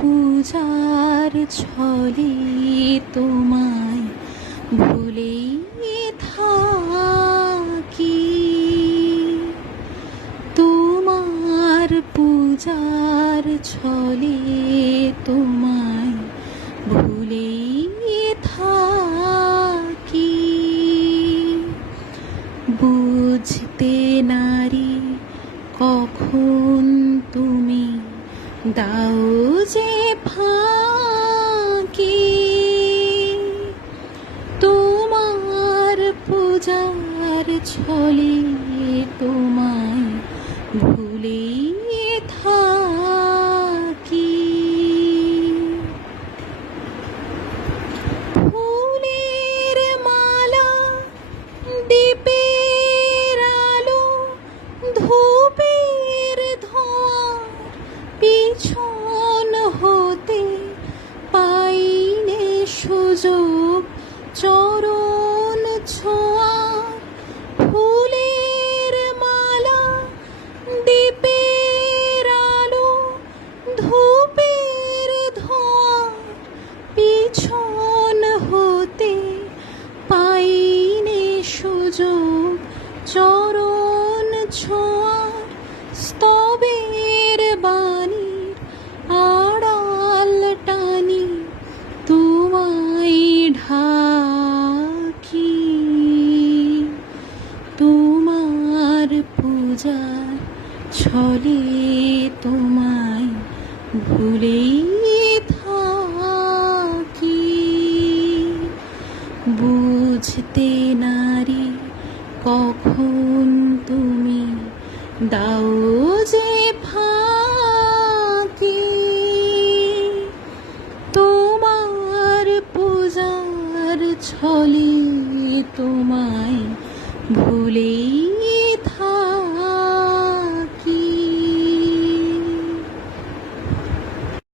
পূজার ছলে তোমায় ভুলেই থাকি। তোমার পূজার ছলে তোমায় ভুলেই থাকি। বুঝতে নারি কখন তুমি দাও যে ফাঁকি। তোমার পূজার ছলে তোমায় ভুলেই থাকি। ফুলের মালা, দীপের আলো, ধূপের ধোঁয়ার পিছন হতে পাইনে সুযোগ চরণ ছোঁয়ার। ফুলের মালা, দীপের আলো, ধূপের ধোঁয়ার পিছন হতে পাইনে সুযোগ চরণ ছোঁয়ার। স্তবের বাণীর আড়াল টানি তোমায় ঢাকি। তোমার পূজার ছলে তোমায় ভুলেই থাকি। বুঝতে নারি কখন তুমি দাও যে ফাঁকি। তোমার পূজার ছলে তোমায় ভুলেই